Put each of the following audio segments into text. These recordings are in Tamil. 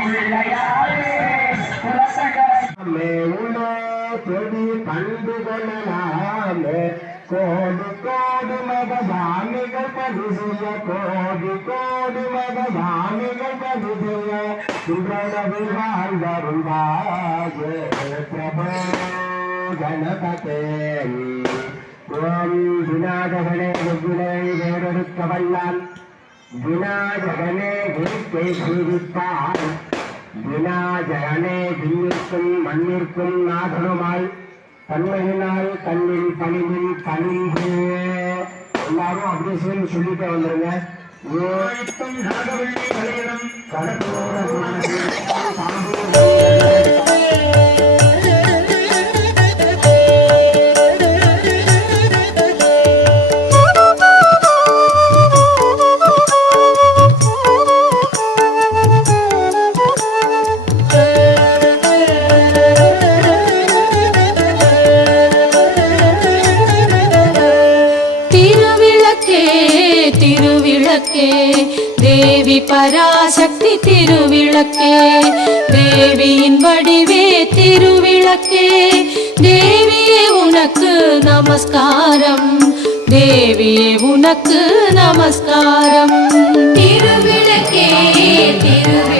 பிள்ளையாரே கொடி கண்டு கொள்ளலாமே கோடி கோடி மதபாமிகள் பதிசிய கோடி கோடி மதபாமிகள் பதிசிய சுடரவில் வாழ்ந்தருள்வாய பிரபோ கணபதே ஓம் விநாயகனே வேறொருக்க வல்லான் விநாயகனே வீட்டை சீவிப்பான் விநாயகனே விண்ணிற்கும் மண்ணிற்கும் நாதனுமாய். தன்மையினால் தன்னின் பணிவில் பணிந்து. எல்லாரும் அப்படியே சேர்ந்து சொல்லிட்டே வந்துருங்க. நாகவள்ளி கலையிடம் கடத்தோட திருவிளக்கே. தேவி பராசக்தி திருவிளக்கே. தேவியின் வடிவே திருவிளக்கே. தேவியே உனக்கு நமஸ்காரம். தேவியே உனக்கு நமஸ்காரம். திருவிளக்கே திருவிளக்கே.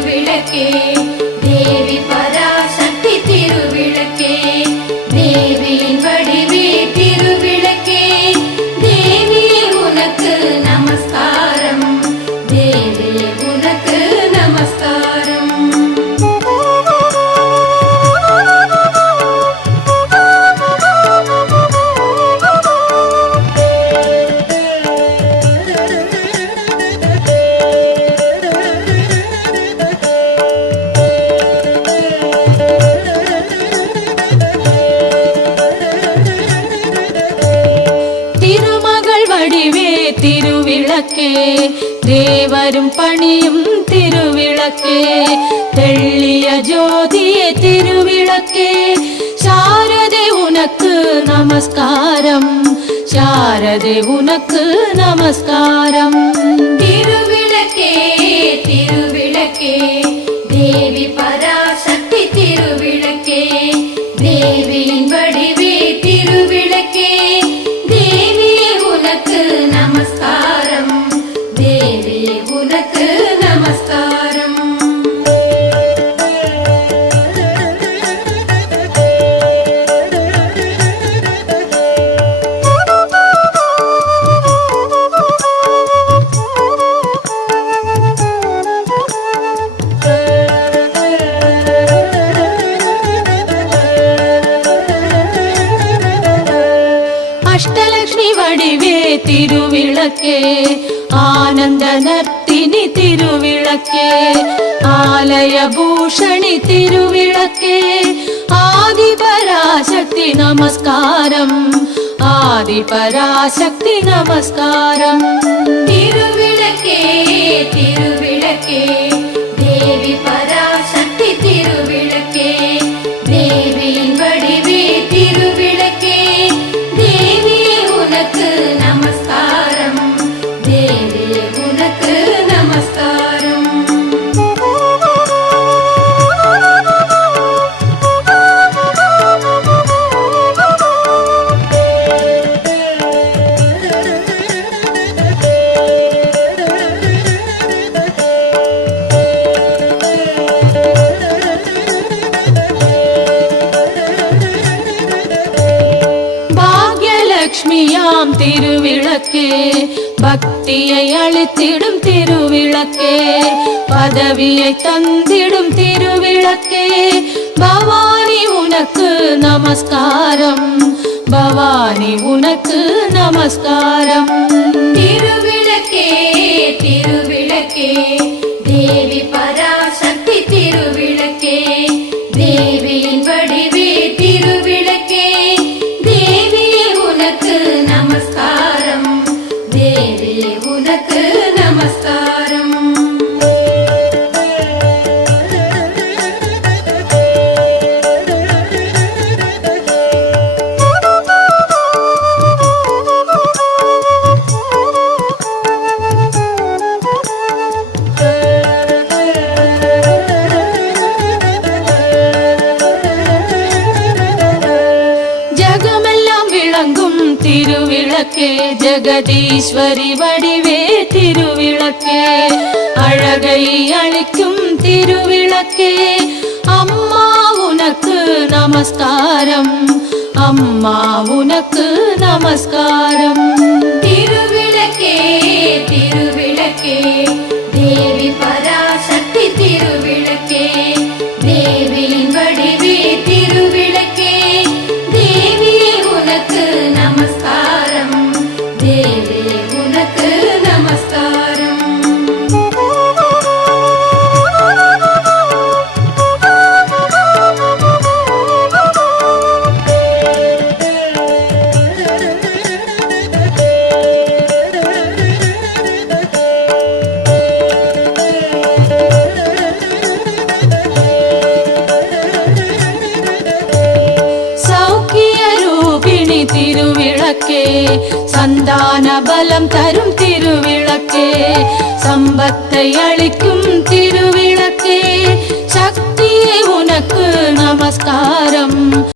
வடிவே திருவிளக்கே தேவரும் பணியும் திருவிளக்கே தெள்ளிய ஜோதியே திருவிளக்கே சாரதே உனக்கு நமஸ்காரம் சாரதே உனக்கு திருவிளக்கே ஆனந்த நர்த்தினி திருவிளக்கே ஆலய பூஷணி திருவிளக்கே ஆதிபராசக்தி நமஸ்காரம் ஆதிபராசக்தி நமஸ்காரம் திருவிளக்கே திருவிளக்கே தேவி பராசக்தி திருவிளக்கே தேவியின் திருவிளக்கே பக்தியை அளித்திடும் திருவிளக்கே பதவியை தந்திடும் திருவிளக்கே. பவானி உனக்கு நமஸ்காரம். பவானி உனக்கு நமஸ்காரம். திருவிளக்கே திருவிளக்கே தேவி பராசக்தி திருவிளக்கே ஜெகதீஸ்வரி வடிவே திருவிளக்கே அழகை அளிக்கும் திருவிளக்கே அம்மா உனக்கு நமஸ்காரம் அம்மா உனக்கு நமஸ்காரம் திருவிளக்கே திருவிளக்கே. சந்தான பலம் தரும் திருவிளக்கே. சம்பத்தை அளிக்கும் திருவிளக்கே. சக்தியே உனக்கு நமஸ்காரம்.